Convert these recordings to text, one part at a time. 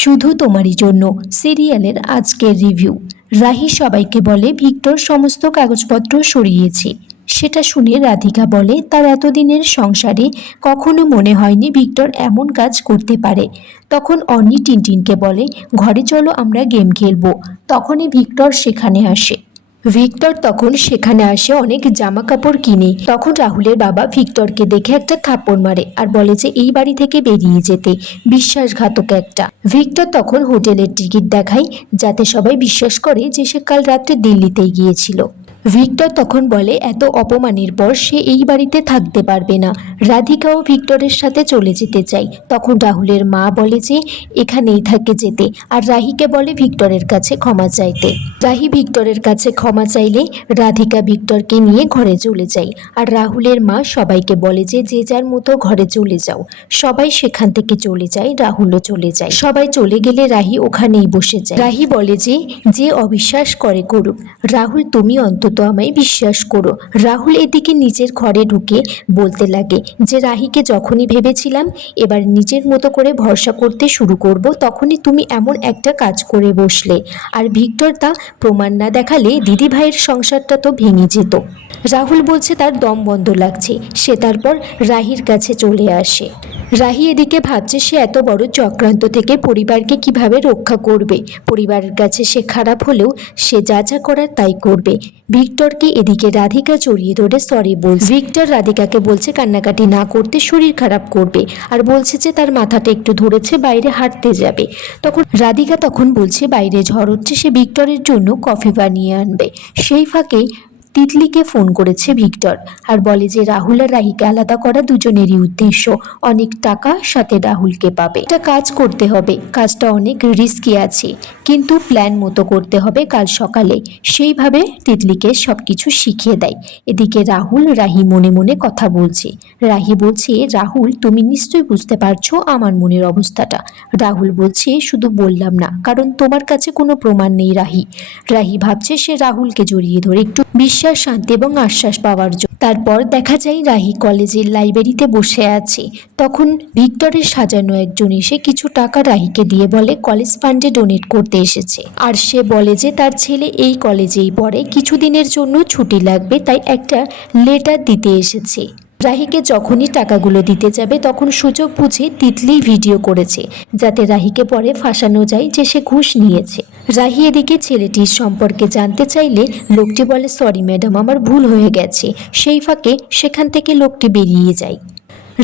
শুধু তোমারই জন্য সিরিয়ালের আজকের রিভিউ। রাহি সবাইকে বলে ভিক্টর সমস্ত কাগজপত্র সরিয়েছে। সেটা শুনে রাধিকা বলে তার এতদিনের সংসারে কখনো মনে হয়নি ভিক্টর এমন কাজ করতে পারে। তখন অনি টিনটিনকে বলে ঘরে চলো আমরা গেম খেলবো। তখনই ভিক্টর সেখানে আসে। ভিক্টর তখন সেখানে আসে অনেক জামা কাপড় কিনে। তখন রাহুলের বাবা ভিক্টরকে দেখে একটা থাপ্পড় মারে আর বলে যে এই বাড়ি থেকে বেরিয়ে যেতে, বিশ্বাসঘাতক একটা। ভিক্টর তখন হোটেলের টিকিট দেখায় যাতে সবাই বিশ্বাস করে যে সে কাল রাত্রে দিল্লিতেই গিয়েছিল। ভিক্টর তখন বলে এত অপমানের পর সে এই বাড়িতে থাকতে পারবে না, রাধিকাও ভিক্টরের সাথে চলে যেতে চায়। তখন রাহুলের মা বলে যে এখানেই থাকে যেতে, আর রাহিকে বলে ভিক্টরের কাছে ক্ষমা চাইতে। রাহি ভিক্টরের কাছে ক্ষমা চাইলে রাধিকা ভিক্টরকে নিয়ে ঘরে চলে যায়। আর রাহুলের মা সবাইকে বলে যে যে যার মতো ঘরে চলে যাও। সবাই সেখান থেকে চলে যায়, রাহুলও চলে যায়। সবাই চলে গেলে রাহি ওখানেই বসে যায়। রাহি বলে যে যে অবিশ্বাস করে করুক, রাহুল তুমি অন্তত আমায় বিশ্বাস করো। রাহুল এদিকে নিজের ঘরে ঢুকে বলতে লাগে যে রাহিকে যখনই ভেবেছিলাম এবার নিজের মতো করে ভরসা করতে শুরু করব, তখনই তুমি এমন একটা কাজ করে বসলে। আর ভিক্টর তা প্রমাণ না দেখালে দিদি ভাইয়ের সংসারটা তো ভেঙে যেত। রাহুল বলছে তার দম বন্ধ লাগছে। সে তারপর রাহির কাছে চলে আসে। রাহি এদিকে ভাবছে সে এত বড় চক্রান্ত থেকে পরিবারকে কিভাবে রক্ষা করবে। পরিবারের কাছে সে খারাপ হলেও সে যা যা করার তাই করবে। ভিক্টরকে এদিকে রাধিকা জড়িয়ে ধরে সরি বলছে। ভিক্টর রাধিকাকে বলছে কান্নাকাটি না করতে, শরীর খারাপ করবে, আর বলছে যে তার মাথাটা একটু ধরেছে, বাইরে হাঁটতে যাবে। তখন রাধিকা তখন বলছে বাইরে ঝড় হচ্ছে, সে ভিক্টরের জন্য কফি বানিয়ে আনবে। সেই ফাঁকে তিতলিকে ফোন করেছে ভিক্টর আর বলে যে রাহুল আর রাহিকে আলাদা করা দুজনেরই উদ্দেশ্য। অনেক টাকা সাথে রাহুলকে পাবে। একটা কাজ করতে হবে, কাজটা অনেক রিস্কি আছে, কিন্তু প্ল্যান মতো করতে হবে কাল সকালে। সেইভাবে তিতলিকে সবকিছু শিখিয়ে দেয়। এদিকে রাহুল রাহি মনে মনে কথা বলছে। রাহি বলছে রাহুল তুমি নিশ্চয়ই বুঝতে পারছো আমার মনের অবস্থাটা। রাহুল বলছে শুধু বললাম না, কারণ তোমার কাছে কোনো প্রমাণ নেই রাহি। রাহি ভাবছে সে রাহুলকে জড়িয়ে ধরে একটু বিশ্বাস, শান্তি এবং আশ্বাস পাওয়ার জন্য। তারপর দেখা যায় রাহি কলেজের লাইব্রেরিতে বসে আছে। তখন ভিক্টরের সাজানো একজন এসে কিছু টাকা রাহিকে দিয়ে বলে কলেজ ফান্ডে ডোনেট করতে এসেছে। আর সে বলে যে তার ছেলে এই কলেজেই পড়ে, কিছুদিনের জন্য ছুটি লাগবে, তাই একটা লেটার দিতে এসেছে। রাহিকে যখনই টাকাগুলো দিতে যাবে তখন সুযোগ বুঝে তিতলি ভিডিও করেছে যাতে রাহিকে পরে ফাঁসানো যায় যে সে ঘুষ নিয়েছে। রাহি এদিকে ছেলেটির সম্পর্কে জানতে চাইলে লোকটি বলে সরি ম্যাডাম, আমার ভুল হয়ে গেছে। সেই ফাঁকে সেখান থেকে লোকটি বেরিয়ে যায়।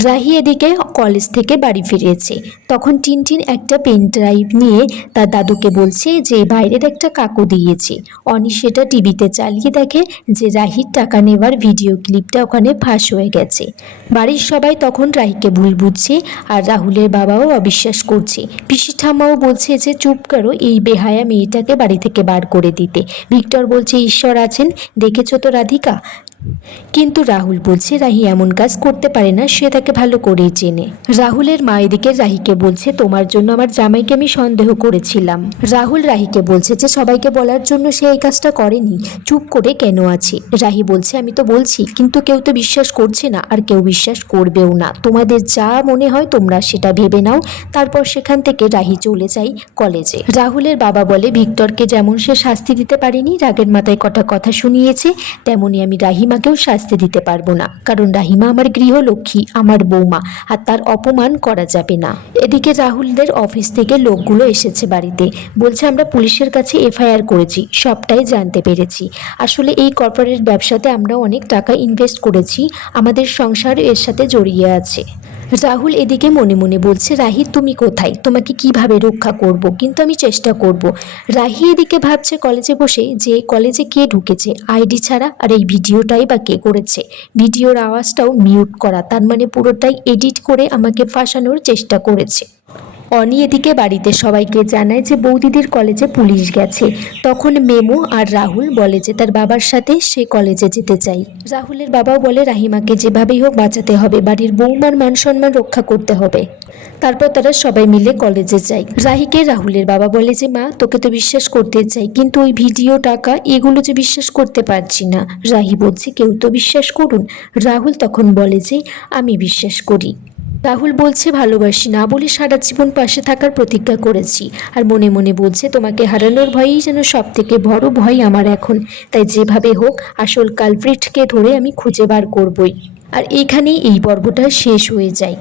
রাহি এদিকে কলেজ থেকে বাড়ি ফিরেছে। তখন টিনটিন একটা পেন ড্রাইভ নিয়ে তার দাদুকে বলছে যে বাইরের একটা কাকু দিয়েছে। অনি সেটা টিভিতে চালিয়ে দেখে যে রাহির টাকা নেওয়ার ভিডিও ক্লিপটা ওখানে ফাঁস হয়ে গেছে। বাড়ির সবাই তখন রাহিকে ভুল বুঝছে আর রাহুলের বাবাও অবিশ্বাস করছে। পিসি ঠাম্মাও বলছে যে চুপ করো, এই বেহায়া মেয়েটাকে বাড়ি থেকে বার করে দিতে। ভিক্টর বলছে ঈশ্বর আছেন, দেখেছো তো রাধিকা। কিন্তু রাহুল বলছে রাহি এমন কাজ করতে পারে না, সে তাকে ভালো করেই চেনে। রাহুলের মা এদিকে রাহিকে বলছে তোমার জন্য আমার জামাইকে আমি সন্দেহ করেছিলাম। রাহুল রাহিকে বলছে যে সবাইকে বলার জন্য সে এই কাজটা করেনি, চুপ করে কেন আছে। রাহি বলছে আমি তো বলছি, কিন্তু কেউ তো বিশ্বাস করছে না, আর কেউ বিশ্বাস করবেও না। তোমাদের যা মনে হয় তোমরা সেটা ভেবে নাও। তারপর সেখান থেকে রাহি চলে যায় কলেজে। রাহুলের বাবা বলে ভিক্টরকে যেমন সে শাস্তি দিতে পারেনি, রাগের মাথায় কটা কথা শুনিয়েছে, তেমনি আমি রাহিমাকেও শাস্তি দিতে পারবো না, কারণ রাহিমা আমার গৃহলক্ষ্মী, আমার বৌমা, আর তার অপমান করা যাবে না। এদিকে রাহুলদের অফিস থেকে লোকগুলো এসেছে বাড়িতে, বলছে আমরা পুলিশের কাছে এফআইআর করেছি, সবটাই জানতে পেরেছি। আসলে এই কর্পোরেট ব্যবসাতে আমরা অনেক টাকা ইনভেস্ট করেছি, আমাদের সংসার এর সাথে জড়িয়ে আছে। রাহুল এদিকে মনে মনে বলছে রাহি তুমি কোথায়, তোমাকে কিভাবে রক্ষা করব, কিন্তু আমি চেষ্টা করব। রাহি এদিকে ভাবছে কলেজে বসে যে কলেজে কে ঢুকেছে আইডি ছাড়া, আর এই ভিডিওটাই বা কে করেছে। ভিডিওর আওয়াজটাও মিউট করা, তার মানে পুরোটাই এডিট করে আমাকে ফাঁসানোর চেষ্টা করেছে। অনি এদিকে বাড়িতে সবাইকে জানায় যে বৌদিদির কলেজে পুলিশ গেছে। তখন মেমো আর রাহুল বলে যে তার বাবার সাথে সে কলেজে যেতে চাই। রাহুলের বাবাও বলে রাহিমাকে যেভাবেই হোক বাঁচাতে হবে, বাড়ির বৌমার মান সম্মান রক্ষা করতে হবে। তারপর তারা সবাই মিলে কলেজে যায়। রাহিকে রাহুলের বাবা বলে যে মা তোকে তো বিশ্বাস করতে চাই, কিন্তু ওই ভিডিও টাকা এগুলো যে বিশ্বাস করতে পারছি না। রাহি বলছে কেউ তো বিশ্বাস করুন। রাহুল তখন বলে যে আমি বিশ্বাস করি। রাহুল বলছে ভালোবাসি না বলে সারা জীবন পাশে থাকার প্রতিজ্ঞা করেছি, আর মনে মনে বলছে তোমাকে হারানোর ভয়ই যেন সব থেকে বড় ভয় আমার এখন। তাই যেভাবে হোক আসল কালপ্রিটকে ধরে আমি খুঁজে বার করবই। আর এইখানেই এই পর্বটা শেষ হয়ে যায়।